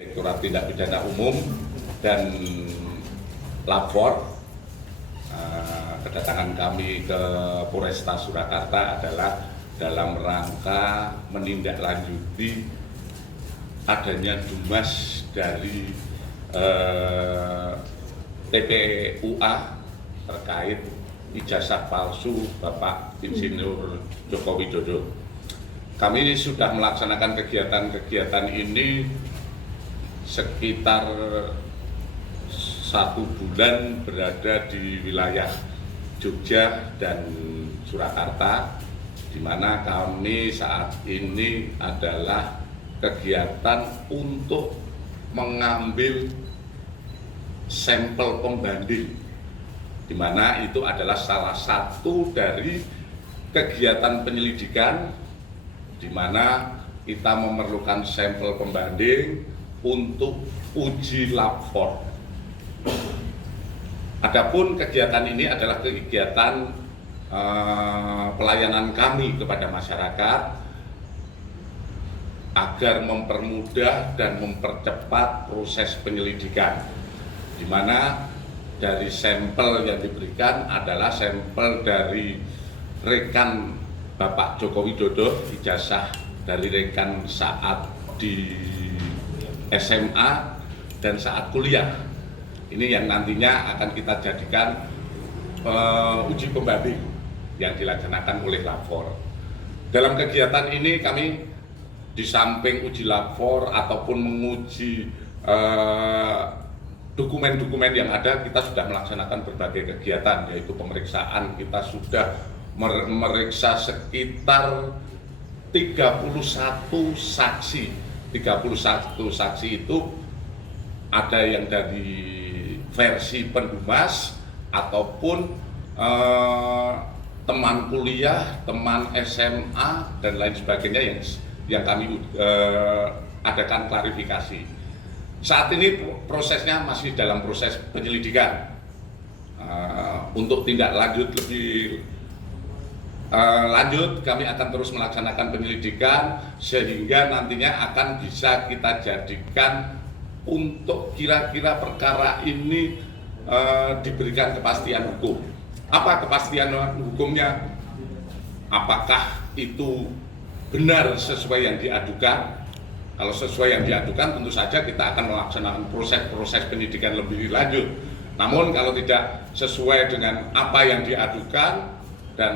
Direktorat Tindak Pidana Umum dan lapor kedatangan kami ke Polresta Surakarta adalah dalam rangka menindaklanjuti adanya dumas dari TPUA terkait ijazah palsu Bapak Insinyur Joko Widodo. Kami sudah melaksanakan kegiatan ini sekitar 1 bulan berada di wilayah Jogja dan Surakarta, di mana kami saat ini adalah kegiatan untuk mengambil sampel pembanding, di mana itu adalah salah satu dari kegiatan penyelidikan, di mana kita memerlukan sampel pembanding untuk uji lapor. Adapun kegiatan ini adalah kegiatan pelayanan kami kepada masyarakat agar mempermudah dan mempercepat proses penyelidikan, di mana dari sampel yang diberikan adalah sampel dari rekan Bapak Joko Widodo, ijazah dari rekan saat di SMA dan saat kuliah. Ini yang nantinya akan kita jadikan uji pembanding yang dilaksanakan oleh lapor. Dalam kegiatan ini kami di samping uji lapor ataupun menguji dokumen-dokumen yang ada, kita sudah melaksanakan berbagai kegiatan, yaitu pemeriksaan. Kita sudah memeriksa sekitar 31 saksi. 31 saksi itu ada yang dari versi pendumas ataupun teman kuliah, teman SMA dan lain sebagainya yang kami adakan klarifikasi. Saat ini prosesnya masih dalam proses penyelidikan. Untuk tindak lanjut lebih lanjut, kami akan terus melaksanakan penyelidikan sehingga nantinya akan bisa kita jadikan untuk kira-kira perkara ini diberikan kepastian hukum. Apa kepastian hukumnya? Apakah itu benar sesuai yang diadukan? Kalau sesuai yang diadukan, tentu saja kita akan melaksanakan proses penyidikan lebih lanjut. Namun kalau tidak sesuai dengan apa yang diadukan dan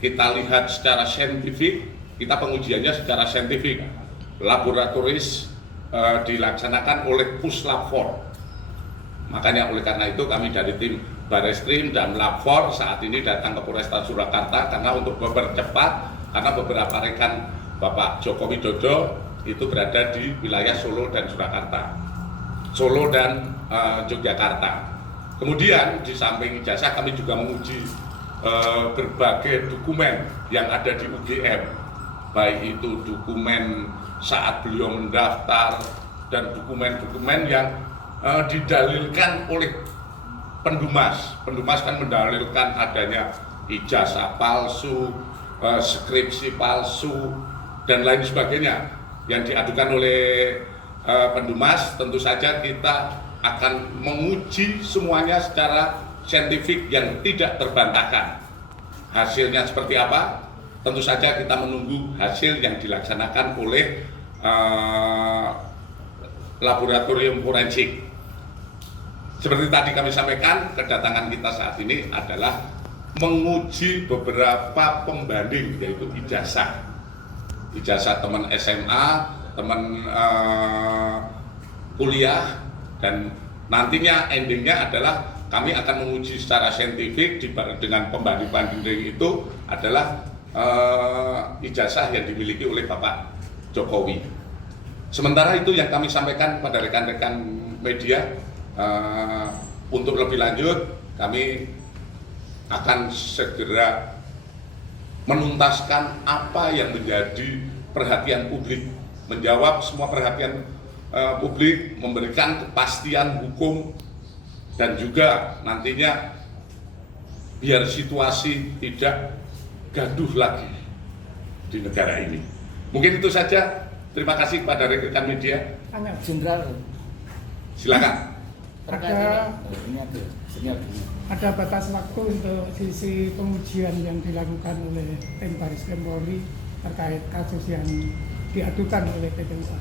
kita lihat secara saintifik, kita pengujiannya secara saintifik, laboratoris dilaksanakan oleh Puslapfor. Makanya oleh karena itu kami dari tim Bareskrim dan Lapor saat ini datang ke Polresta Surakarta karena untuk mempercepat, karena beberapa rekan Bapak Joko Widodo itu berada di wilayah Solo dan Surakarta, Solo dan Yogyakarta. Kemudian di samping ijazah kami juga menguji berbagai dokumen yang ada di UGM, baik itu dokumen saat beliau mendaftar dan dokumen-dokumen yang didalilkan oleh pendumas. Pendumas kan mendalilkan adanya ijazah palsu, skripsi palsu dan lain sebagainya yang diadukan oleh pendumas. Tentu saja kita akan menguji semuanya secara saintifik yang tidak terbantahkan. Hasilnya seperti apa? Tentu saja kita menunggu hasil yang dilaksanakan oleh laboratorium forensik. Seperti tadi kami sampaikan, kedatangan kita saat ini adalah menguji beberapa pembanding, yaitu ijazah teman SMA, teman kuliah, dan nantinya endingnya adalah kami akan menguji secara saintifik dengan pembanding-pembanding itu adalah ijazah yang dimiliki oleh Bapak Jokowi. Sementara itu yang kami sampaikan pada rekan-rekan media, untuk lebih lanjut kami akan segera menuntaskan apa yang menjadi perhatian publik, menjawab semua perhatian publik, memberikan kepastian hukum, dan juga nantinya biar situasi tidak gaduh lagi di negara ini. Mungkin itu saja. Terima kasih kepada rekan media. Jenderal. Silakan. Ada batas waktu untuk sisi pengujian yang dilakukan oleh tim Baris Krim Polri terkait kasus yang diadukan oleh PT UA.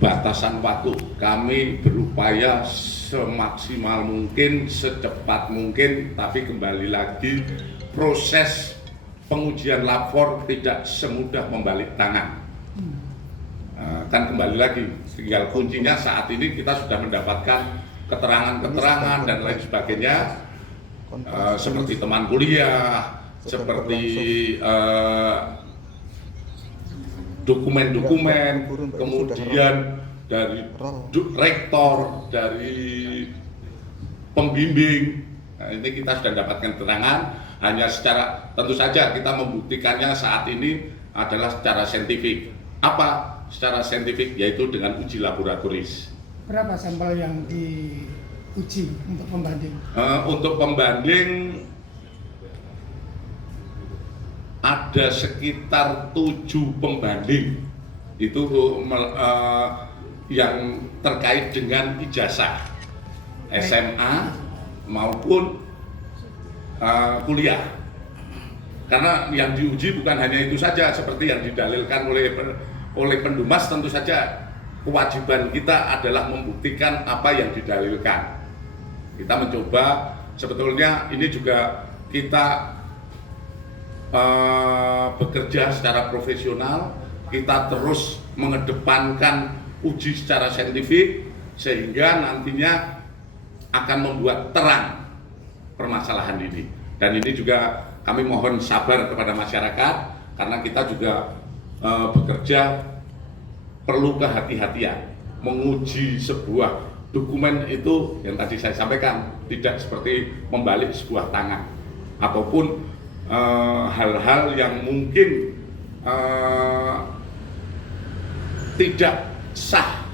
Batasan waktu, kami berupaya semaksimal mungkin, secepat mungkin, tapi kembali lagi proses pengujian lapor tidak semudah membalik tangan. Kan kembali lagi, tinggal kuncinya saat ini kita sudah mendapatkan keterangan-keterangan dan lain sebagainya, seperti teman kuliah, seperti dokumen-dokumen, kemudian dari rektor, dari pembimbing. Nah, ini kita sudah dapatkan keterangan, hanya secara, tentu saja kita membuktikannya saat ini adalah secara saintifik. Apa secara saintifik? Yaitu dengan uji laboratoris. Berapa sampel yang diuji untuk pembanding? Untuk pembanding ada sekitar 7 pembanding itu yang terkait dengan ijazah SMA maupun kuliah. Karena yang diuji bukan hanya itu saja, seperti yang didalilkan oleh Pendumas, tentu saja kewajiban kita adalah membuktikan apa yang didalilkan. Kita mencoba, sebetulnya ini juga kita bekerja secara profesional, kita terus mengedepankan uji secara saintifik sehingga nantinya akan membuat terang permasalahan ini. Dan ini juga kami mohon sabar kepada masyarakat karena kita juga bekerja perlu kehati-hatian menguji sebuah dokumen itu yang tadi saya sampaikan, tidak seperti membalik sebuah tangan ataupun hal-hal yang mungkin tidak sah.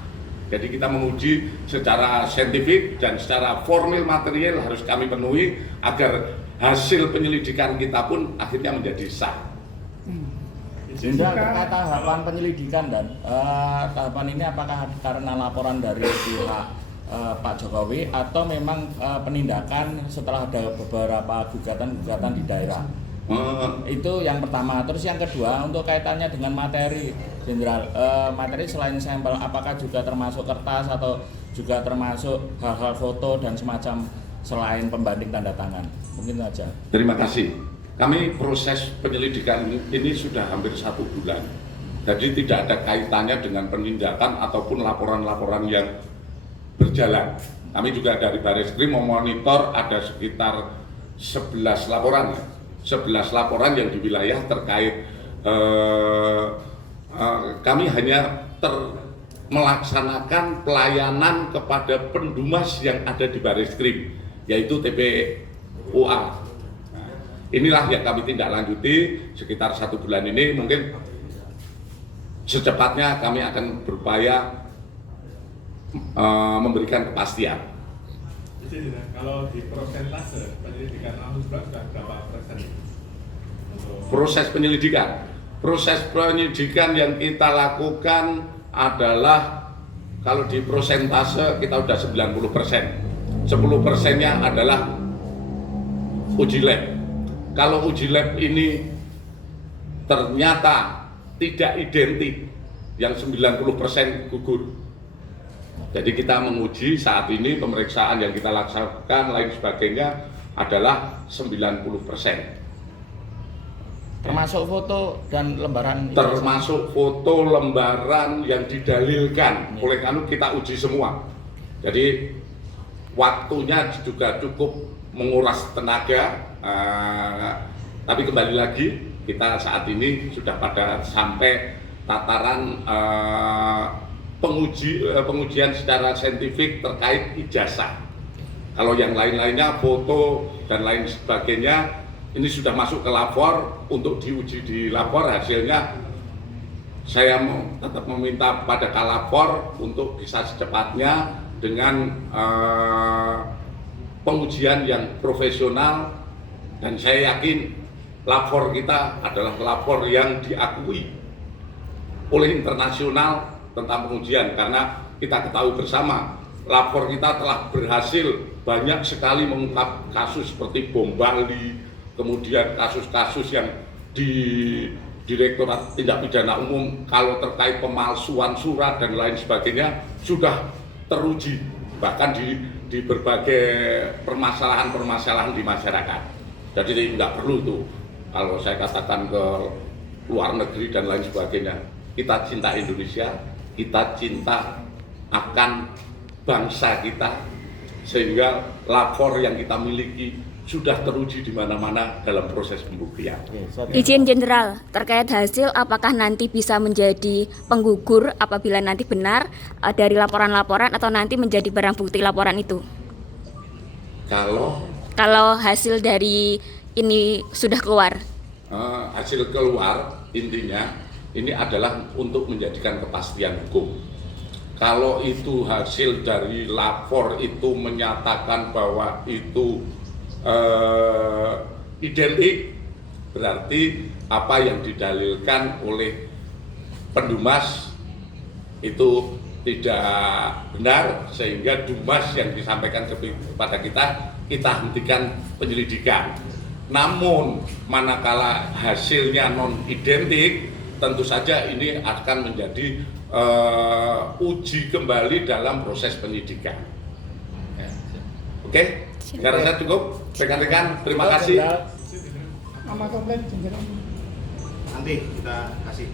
Jadi kita menguji secara saintifik dan secara formil material harus kami penuhi agar hasil penyelidikan kita pun akhirnya menjadi sah. Jenderal, terkait tahapan penyelidikan dan tahapan ini apakah karena laporan dari pihak Pak Jokowi atau memang penindakan setelah ada beberapa gugatan-gugatan di daerah? Itu yang pertama. Terus yang kedua, untuk kaitannya dengan materi, Jenderal, materi selain sampel apakah juga termasuk kertas atau juga termasuk hal-hal foto dan semacam selain pembanding tanda tangan? Mungkin saja. Terima kasih. Kami proses penyelidikan ini sudah hampir 1 bulan. Jadi tidak ada kaitannya dengan penindakan ataupun laporan-laporan yang berjalan. Kami juga dari Baris Krim memonitor ada sekitar 11 laporan. 11 laporan yang di wilayah terkait kami hanya melaksanakan pelayanan kepada Pendumas yang ada di Baris Krim, yaitu TPUA. Nah, inilah yang kami tindak lanjuti sekitar 1 bulan ini. Mungkin secepatnya kami akan berupaya memberikan kepastian. Jadi, kalau di persentase penyelidikan sudah berapa persen? Proses penyelidikan yang kita lakukan adalah kalau di persentase kita sudah 90%. 10%-nya adalah uji lab. Kalau uji lab ini ternyata tidak identik, yang 90% gugur. Jadi kita menguji saat ini pemeriksaan yang kita laksanakan lain sebagainya adalah 90%. Termasuk foto dan lembaran. Termasuk foto lembaran yang didalilkan. Oleh karena kita uji semua. Jadi waktunya juga cukup menguras tenaga. Tapi kembali lagi kita saat ini sudah pada sampai tataran pengujian secara saintifik terkait ijazah. Kalau yang lain-lainnya, foto dan lain sebagainya, ini sudah masuk ke lapor untuk diuji di lapor. Hasilnya saya tetap meminta pada kalapor untuk bisa secepatnya dengan pengujian yang profesional, dan saya yakin lapor kita adalah lapor yang diakui oleh internasional tentang pengujian, karena kita ketahui bersama lapor kita telah berhasil banyak sekali mengungkap kasus seperti bom Bali, kemudian kasus-kasus yang di Direktorat Tindak Pidana Umum kalau terkait pemalsuan surat dan lain sebagainya sudah teruji, bahkan di berbagai permasalahan-permasalahan di masyarakat. Jadi tidak perlu tuh kalau saya katakan ke luar negeri dan lain sebagainya. Kita cinta Indonesia, kita cinta akan bangsa kita, sehingga lapor yang kita miliki sudah teruji di mana-mana dalam proses pembuktian. Izin Jenderal, terkait hasil apakah nanti bisa menjadi penggugur apabila nanti benar dari laporan-laporan atau nanti menjadi barang bukti laporan itu? Kalau hasil dari ini sudah keluar? Hasil keluar intinya ini adalah untuk menjadikan kepastian hukum. Kalau itu hasil dari lapor itu menyatakan bahwa itu identik, berarti apa yang didalilkan oleh pendumas itu tidak benar, sehingga dumas yang disampaikan kepada kita hentikan penyelidikan. Namun manakala hasilnya non identik, tentu saja ini akan menjadi uji kembali dalam proses penyidikan. Oke? Saya rasa cukup. Rekan-rekan, terima kasih. Nama komplek Jenderal. Nanti kita kasih.